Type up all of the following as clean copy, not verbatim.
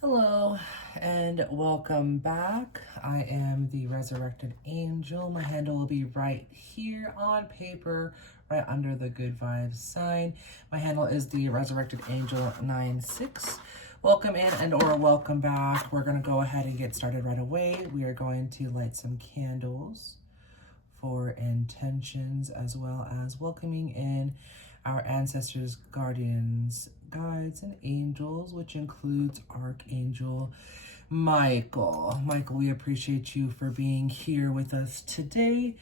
Hello and welcome back. I am the Resurrected Angel. My handle will be right here on paper, right under the good vibes sign. My handle is The-Resurrected-Angel 96. Welcome in and or welcome back. We're going to go ahead and get started right away. We are going to light some candles for intentions, as well as welcoming in our ancestors, guardians, guides, and angels, which includes Archangel Michael. Michael, we appreciate you for being here with us today.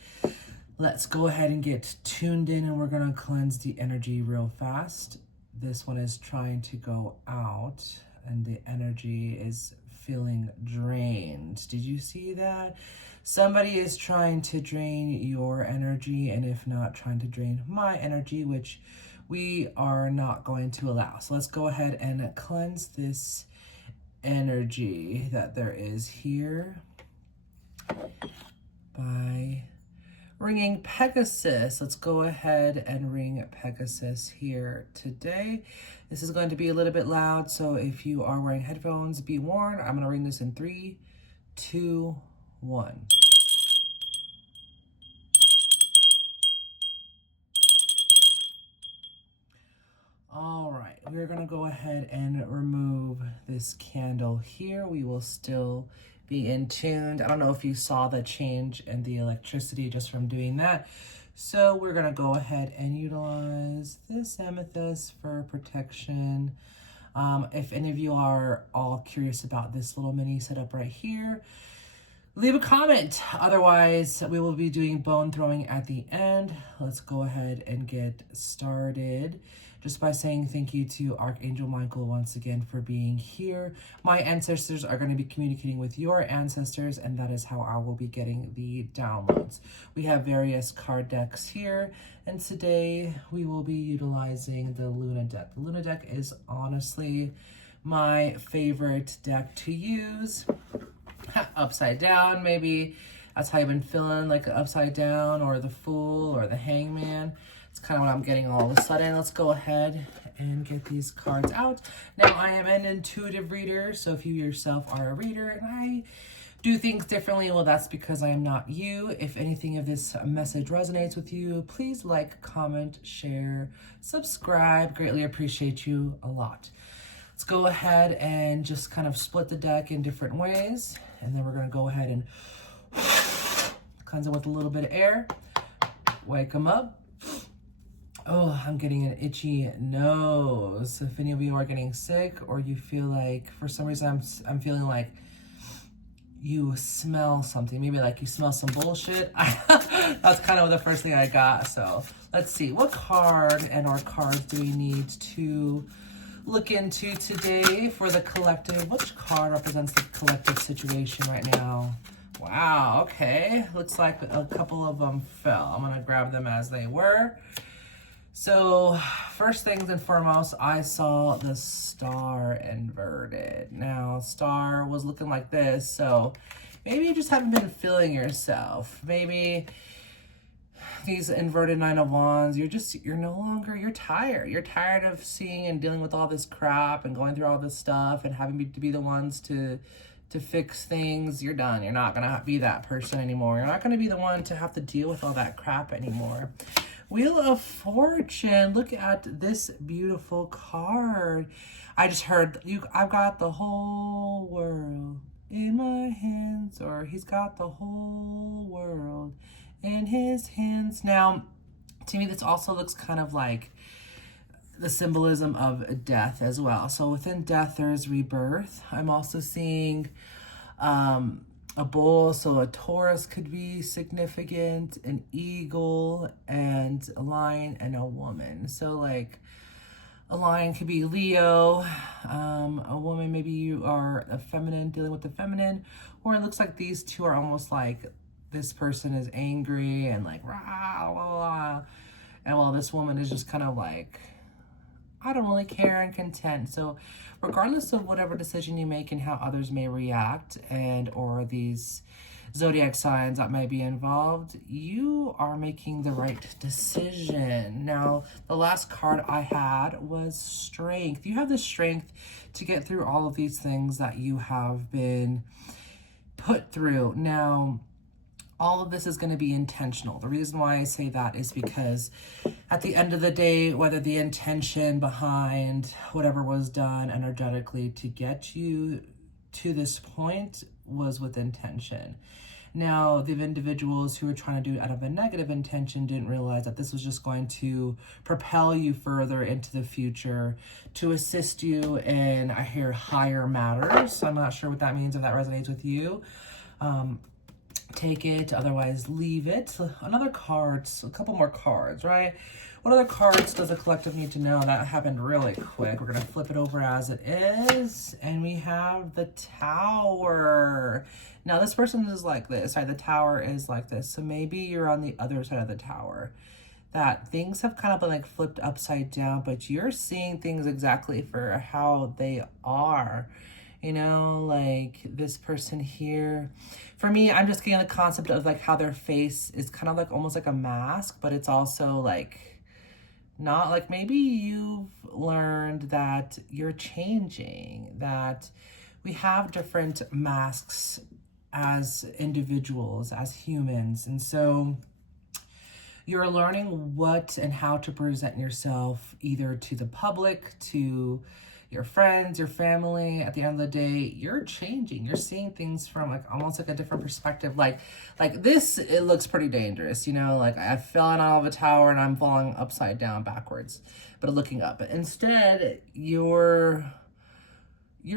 Let's go ahead and get tuned in, and we're going to cleanse the energy real fast. This one is trying to go out, and the energy is feeling drained. Did you see that? Somebody is trying to drain your energy, and if not, trying to drain my energy, which we are not going to allow. So let's go ahead and cleanse this energy that there is here by ringing Pegasus. Let's go ahead and ring Pegasus here today. This is going to be a little bit loud, so if you are wearing headphones, be warned. I'm going to ring this in 3, 2, 1. All right, we're gonna go ahead and remove this candle here. We will still be in tuned. I don't know if you saw the change in the electricity just from doing that. So we're gonna go ahead and utilize this amethyst for protection. If any of you are all curious about this little mini setup right here, leave a comment. Otherwise, we will be doing bone throwing at the end. Let's go ahead and get started just by saying thank you to Archangel Michael once again for being here. My ancestors are going to be communicating with your ancestors, and that is how I will be getting the downloads. We have various card decks here, and today we will be utilizing the Luna deck. The Luna deck is honestly my favorite deck to use. Upside down, maybe that's how you've been feeling, like upside down or the Fool or the Hangman. It's kind of what I'm getting all of a sudden. Let's go ahead and get these cards out. Now, I am an intuitive reader, so if you yourself are a reader and I do things differently, well, that's because I am not you. If anything of this message resonates with you, please like, comment, share, subscribe. Greatly appreciate you a lot. Let's go ahead and just kind of split the deck in different ways. And then we're going to go ahead and cleanse it with a little bit of air. Wake them up. Oh, I'm getting an itchy nose. If any of you are getting sick or you feel like, for some reason, I'm feeling like you smell something. Maybe like you smell some bullshit. That's kind of the first thing I got. So let's see. What card and or cards do we need to look into today for the collective? Which card represents the collective situation right now? Wow, okay. Looks like a couple of them fell. I'm gonna grab them as they were. So first things and foremost, I saw the star inverted. Now, star was looking like this, so maybe you just haven't been feeling yourself. Maybe these inverted 9 of Wands, you're no longer, you're tired. You're tired of seeing and dealing with all this crap and going through all this stuff and having to be the ones to fix things. You're done. You're not going to be that person anymore. You're not going to be the one to have to deal with all that crap anymore. Wheel of Fortune. Look at this beautiful card. I just heard, I've got the whole world in my hands, or he's got the whole world in his hands. Now, to me, this also looks kind of like the symbolism of death as well. So within death, there is rebirth. I'm also seeing a bull, so a Taurus could be significant, an eagle, and a lion and a woman. So like a lion could be Leo, a woman, maybe you are a feminine, dealing with the feminine, or it looks like these two are almost like this person is angry and like rah, rah, rah, and while this woman is just kind of like, I don't really care and content. So regardless of whatever decision you make and how others may react and or these zodiac signs that might be involved, you are making the right decision. Now, the last card I had was strength. You have the strength to get through all of these things that you have been put through. Now, all of this is going to be intentional. The reason why I say that is because at the end of the day, whether the intention behind whatever was done energetically to get you to this point was with intention. Now, the individuals who were trying to do it out of a negative intention didn't realize that this was just going to propel you further into the future to assist you in, I hear, higher matters. I'm not sure what that means, if that resonates with you. Take it, otherwise leave it. Another card, a couple more cards, right? What other cards does the collective need to know? That happened really quick. We're going to flip it over as it is. And we have the Tower. Now, this person is like this, right? The Tower is like this. So maybe you're on the other side of the Tower. That things have kind of been like flipped upside down, but you're seeing things exactly for how they are. You know, like this person here. For me, I'm just getting the concept of like how their face is kind of like almost like a mask, but it's also like not like, maybe you've learned that you're changing, that we have different masks as individuals, as humans. And so you're learning what and how to present yourself either to the public, to your friends, your family. At the end of the day, you're changing. You're seeing things from like almost like a different perspective. Like this, it looks pretty dangerous, you know, like I've fallen out of a tower and I'm falling upside down backwards, but looking up. But instead, you're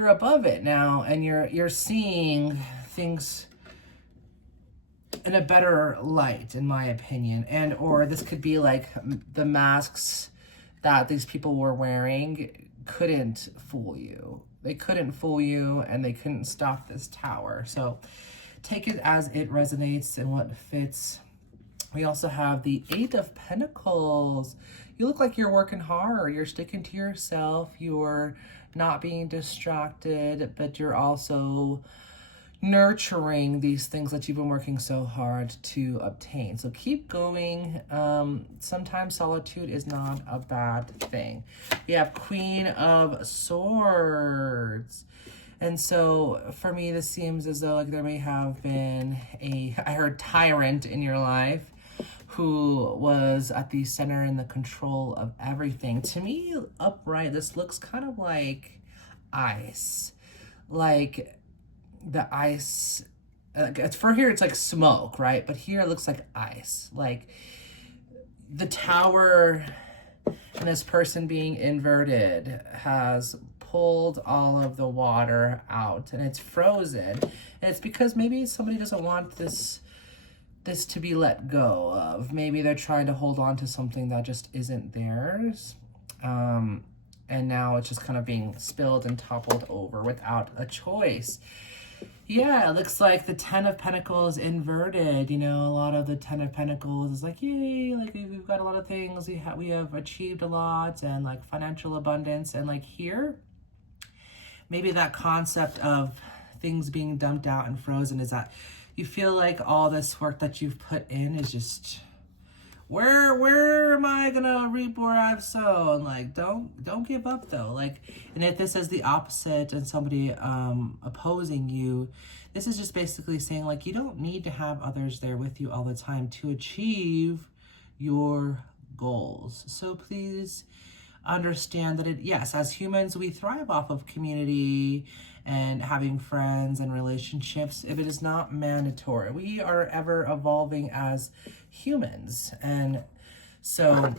above it now, and you're seeing things in a better light, in my opinion. And or this could be like the masks that these people were wearing couldn't fool you. They couldn't fool you, and they couldn't stop this tower. So take it as it resonates and what fits. We also have the Eight of Pentacles. You look like you're working hard. You're sticking to yourself. You're not being distracted, but you're also nurturing these things that you've been working so hard to obtain. So keep going. Sometimes solitude is not a bad thing. We have Queen of Swords. And so for me, this seems as though like there may have been I heard tyrant in your life who was at the center and the control of everything. To me, upright, this looks kind of like ice. Like the ice, it's for here, it's like smoke, right? But here it looks like ice. Like the tower and this person being inverted has pulled all of the water out and it's frozen. And it's because maybe somebody doesn't want this to be let go of. Maybe they're trying to hold on to something that just isn't theirs. And now it's just kind of being spilled and toppled over without a choice. Yeah, it looks like the Ten of Pentacles inverted. You know, a lot of the Ten of Pentacles is like, yay, like we've got a lot of things. We have achieved a lot, and like financial abundance. And like here, maybe that concept of things being dumped out and frozen is that you feel like all this work that you've put in is just, where am I gonna reap where I've sown? Like, don't give up though. Like, and if this is the opposite and somebody opposing you, this is just basically saying like you don't need to have others there with you all the time to achieve your goals. So please understand that yes, as humans, we thrive off of community and having friends and relationships. If it is not mandatory, we are ever evolving as humans. And so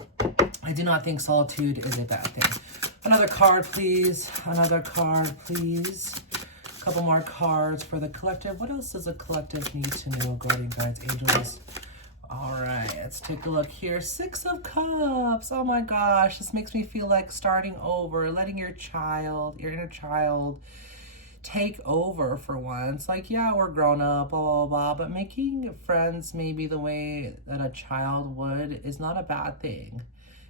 I do not think solitude is a bad thing. Another card, please. Another card, please. A couple more cards for the collective. What else does the collective need to know, guardian guides, angels? All right, let's take a look here. Six of Cups. Oh my gosh, this makes me feel like starting over, letting your inner child take over for once. Like, yeah, we're grown up, blah, blah, blah, but making friends maybe the way that a child would is not a bad thing.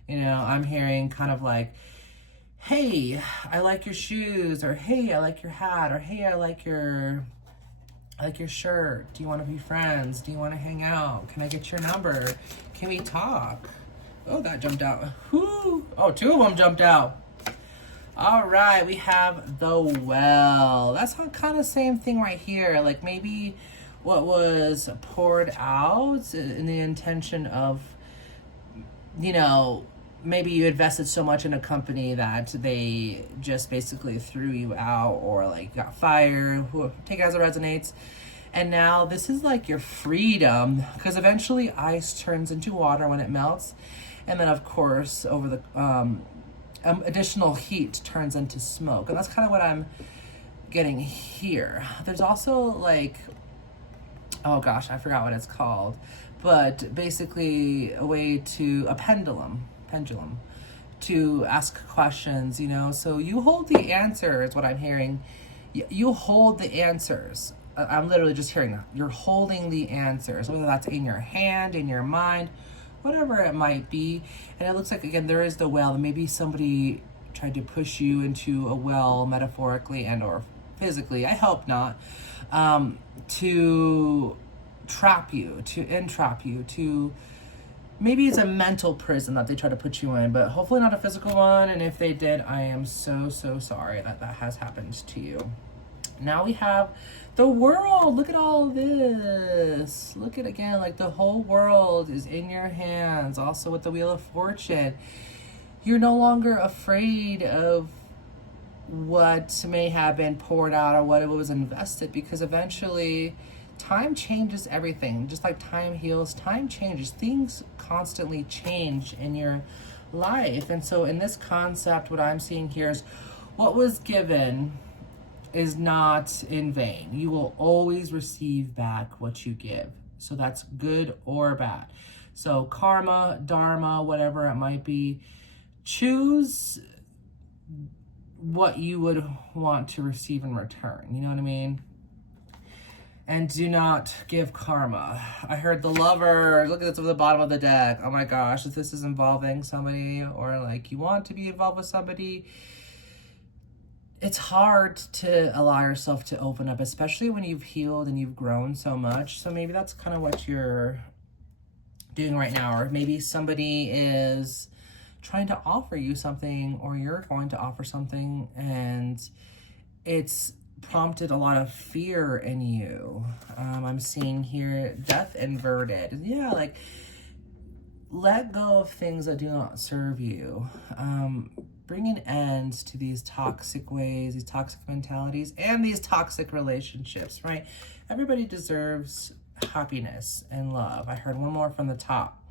You know, I'm hearing kind of like, hey, I like your shoes, or hey, I like your hat, or hey, I like your I like your shirt. Do you want to be friends? Do you want to hang out? Can I get your number? Can we talk? Oh, that jumped out. Whoo! Oh, 2 of them jumped out. All right, we have the well. That's kind of same thing right here. Like maybe what was poured out in the intention of, you know, maybe you invested so much in a company that they just basically threw you out or like got fired. Take it as it resonates. And now this is like your freedom, because eventually ice turns into water when it melts. And then of course over the additional heat turns into smoke. And that's kind of what I'm getting here. There's also like, oh gosh, I forgot what it's called. But basically a pendulum to ask questions, you know. So you hold the answers, what I'm hearing. You hold the answers. I'm literally just hearing that. You're holding the answers, whether that's in your hand, in your mind, whatever it might be. And it looks like, again, there is the well. Maybe somebody tried to push you into a well, metaphorically and or physically. I hope not. To trap you, to entrap you, to... Maybe it's a mental prison that they try to put you in, but hopefully not a physical one. And if they did, I am so sorry that has happened to you. Now we have the world. Look at all this. Look at, again, like the whole world is in your hands. Also with the Wheel of Fortune. You're no longer afraid of what may have been poured out or what it was invested, because eventually... time changes everything. Just like time heals, time changes. Things constantly change in your life. And so in this concept, what I'm seeing here is what was given is not in vain. You will always receive back what you give. So that's good or bad. So karma, dharma, whatever it might be, choose what you would want to receive in return. You know what I mean? And do not give karma. I heard the lover. Look at this at the bottom of the deck. Oh my gosh, if this is involving somebody or like you want to be involved with somebody, it's hard to allow yourself to open up, especially when you've healed and you've grown so much. So maybe that's kind of what you're doing right now. Or maybe somebody is trying to offer you something, or you're going to offer something, and it's prompted a lot of fear in you. I'm seeing here death inverted. Yeah, like let go of things that do not serve you. Bring an end to these toxic ways, these toxic mentalities, and these toxic relationships, right? Everybody deserves happiness and love. I heard one more from the top.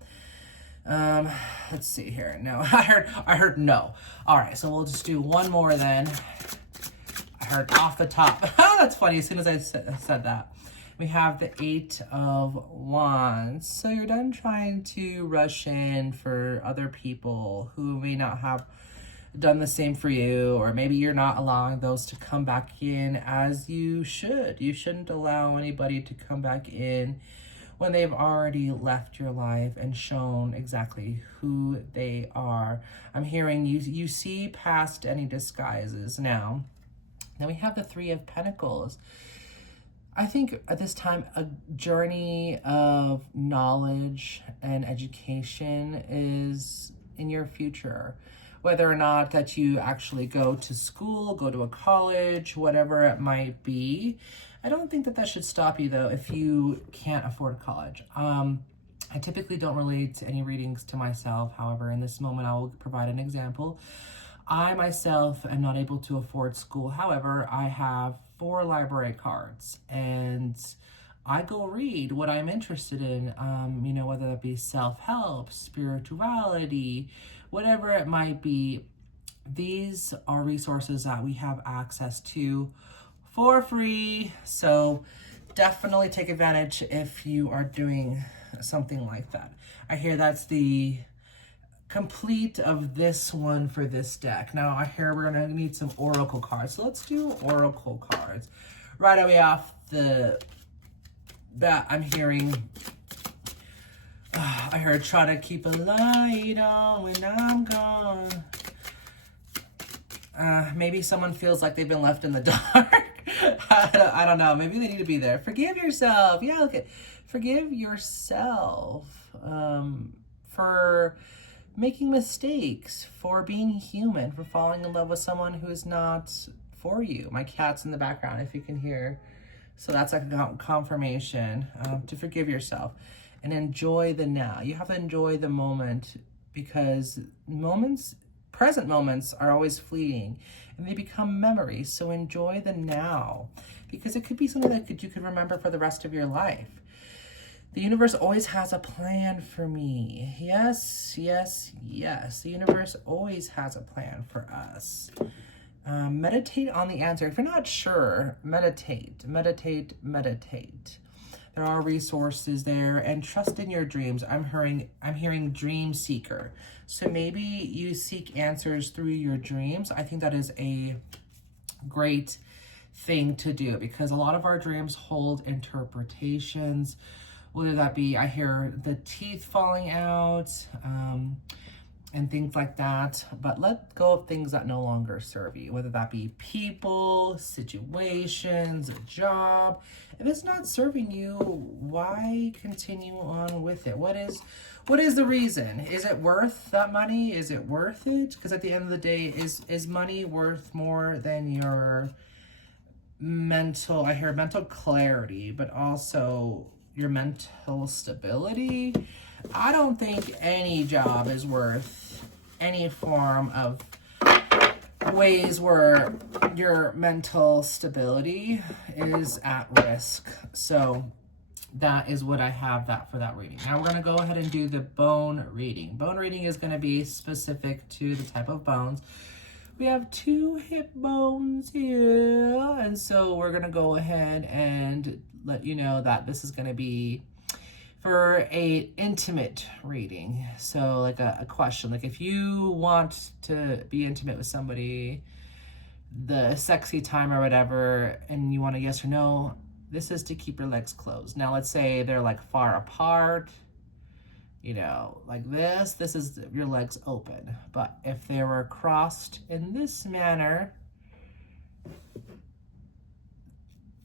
Let's see here. No, I heard no. All right, so we'll just do one more then. I heard off the top. That's funny. As soon as I said that, we have the 8 of Wands. So you're done trying to rush in for other people who may not have done the same for you, or maybe you're not allowing those to come back in as you should. You shouldn't allow anybody to come back in when they've already left your life and shown exactly who they are. I'm hearing you see past any disguises now. Then we have the 3 of Pentacles. I think at this time, a journey of knowledge and education is in your future. Whether or not that you actually go to school, go to a college, whatever it might be. I don't think that should stop you, though, if you can't afford college. I typically don't relate any readings to myself. However, in this moment, I will provide an example. I myself am not able to afford school. However, I have 4 library cards, and I go read what I'm interested in, you know, whether that be self-help, spirituality, whatever it might be. These are resources that we have access to for free. So definitely take advantage if you are doing something like that. I hear that's the complete of this one for this deck. Now I hear we're gonna need some oracle cards. So let's do oracle cards. Right away off the bat, I'm hearing, I heard try to keep a light on when I'm gone. Maybe someone feels like they've been left in the dark. I don't know. Maybe they need to be there. Forgive yourself. Yeah, okay. Forgive yourself for making mistakes, for being human, for falling in love with someone who's not for you. My cat's in the background, if you can hear. So that's like a confirmation to forgive yourself and enjoy the now. You have to enjoy the moment, because present moments are always fleeting and they become memories. So enjoy the now, because it could be something that you could remember for the rest of your life. The universe always has a plan for me. Yes, yes, yes. The universe always has a plan for us. Meditate on the answer. If you're not sure, meditate, meditate, meditate. There are resources there, and trust in your dreams. I'm hearing dream seeker. So maybe you seek answers through your dreams. I think that is a great thing to do, because a lot of our dreams hold interpretations, whether that be, I hear the teeth falling out, and things like that. But let go of things that no longer serve you, whether that be people, situations, a job. If it's not serving you, why continue on with it? What is the reason? Is it worth that money? Is it worth it? Because at the end of the day, is money worth more than your mental, I hear mental clarity, but also your mental stability? I don't think any job is worth any form of ways where your mental stability is at risk. So that is what I have for that reading. Now we're going to go ahead and do the bone reading. Bone reading is going to be specific to the type of bones. We have 2 hip bones here, and so we're going to go ahead and let you know that this is going to be for a intimate reading. So like a question, like if you want to be intimate with somebody, the sexy time or whatever, and you want a yes or no, this is to keep your legs closed. Now let's say they're like far apart, you know, like this is your legs open. But if they were crossed in this manner,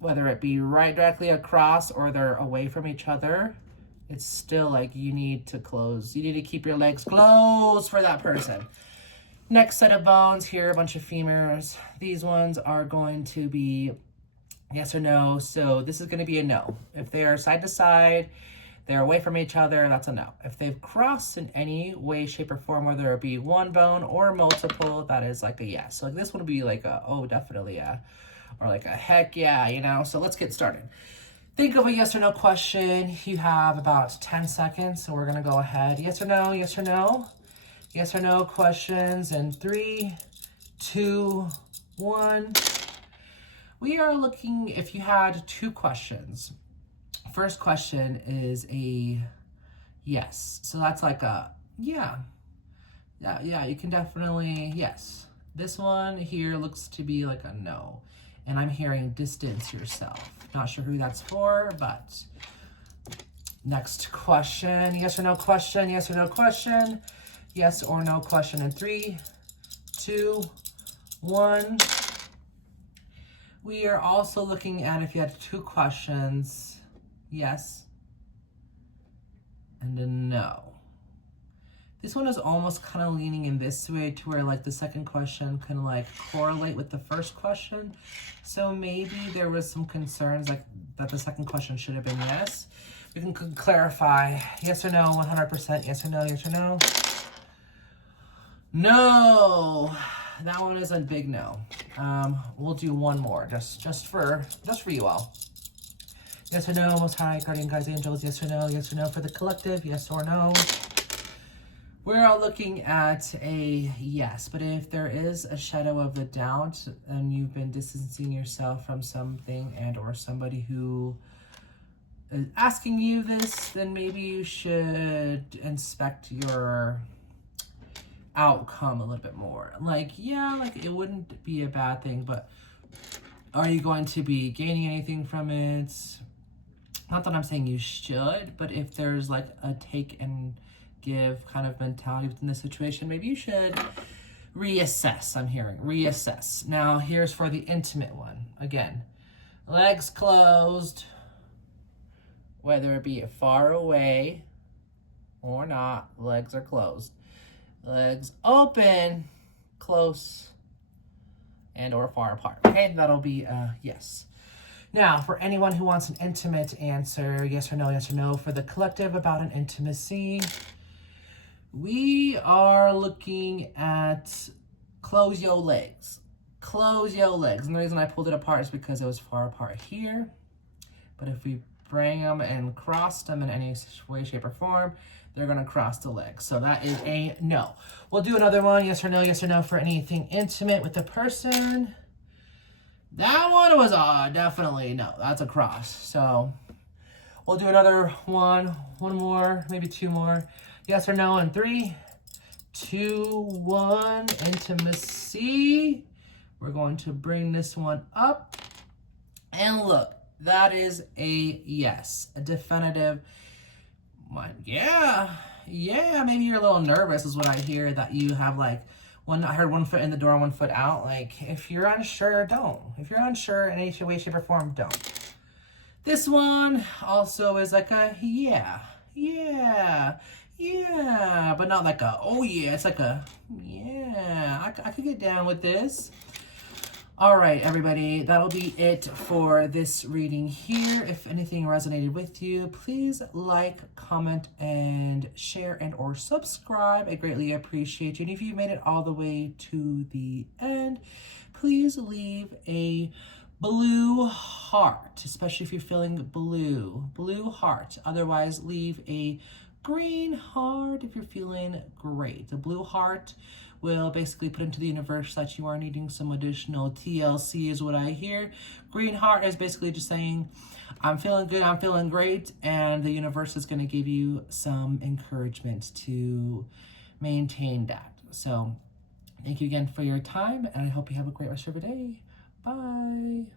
whether it be right directly across or they're away from each other, it's still like you need to close. You need to keep your legs closed for that person. Next set of bones here, a bunch of femurs. These ones are going to be yes or no. So this is going to be a no. If they are side to side, they're away from each other, that's a no. If they've crossed in any way, shape, or form, whether it be one bone or multiple, that is like a yes. So like this would be like a, oh, definitely yeah. Or like a heck yeah, you know? So let's get started. Think of a yes or no question. You have about 10 seconds, so we're gonna go ahead. Yes or no, yes or no. Yes or no questions in 3, 2, 1. We are looking, if you had 2 questions. First question is a yes. So that's like a yeah. Yeah, you can definitely, yes. This one here looks to be like a no. And I'm hearing distance yourself. Not sure who that's for, but next question. Yes or no question, yes or no question. Yes or no question in 3, 2, 1. We are also looking at if you had 2 questions, yes and a no. This one is almost kind of leaning in this way to where like the second question can like correlate with the first question. So maybe there was some concerns like that the second question should have been yes. We can clarify yes or no, 100%, yes or no, yes or no. No, that one is a big no. We'll do one more just for you all. Yes or no, Most High, Guardian Guides, Angels, yes or no for the collective, yes or no. We're all looking at a yes, but if there is a shadow of a doubt and you've been distancing yourself from something and or somebody who is asking you this, then maybe you should inspect your outcome a little bit more. Like, yeah, like it wouldn't be a bad thing, but are you going to be gaining anything from it? Not that I'm saying you should, but if there's like a take and give kind of mentality within the situation, maybe you should reassess. I'm hearing reassess. Now here's for the intimate one. Again, Legs closed, whether it be far away or not, legs are closed. Legs open, close, and or far apart. Okay, that'll be yes. Now, for anyone who wants an intimate answer, yes or no, for the collective about an intimacy, we are looking at close your legs. Close your legs. And the reason I pulled it apart is because it was far apart here. But if we bring them and cross them in any way, shape, or form, they're going to cross the legs. So that is a no. We'll do another one, yes or no, for anything intimate with the person. That one was definitely no. That's a cross. So we'll do another one more, maybe two more. Yes or no in 3, 2, 1. Intimacy. We're going to bring this one up. And look, that is a yes, a definitive one. Yeah, maybe you're a little nervous is what I hear, that you have like I heard 1 foot in the door, 1 foot out. Like, if you're unsure, don't. If you're unsure in any way, shape, or form, don't. This one also is like a yeah, but not like a, oh yeah, it's like a, yeah, I could get down with this. All right, everybody, that'll be it for this reading here. If anything resonated with you, please like, comment, and share and or subscribe. I greatly appreciate you. And if you made it all the way to the end, please leave a blue heart, especially if you're feeling blue heart. Otherwise, leave a green heart if you're feeling great. The blue heart will basically put into the universe that you are needing some additional TLC is what I hear. Green heart is basically just saying, I'm feeling good, I'm feeling great, and the universe is going to give you some encouragement to maintain that. So thank you again for your time, and I hope you have a great rest of your day. Bye.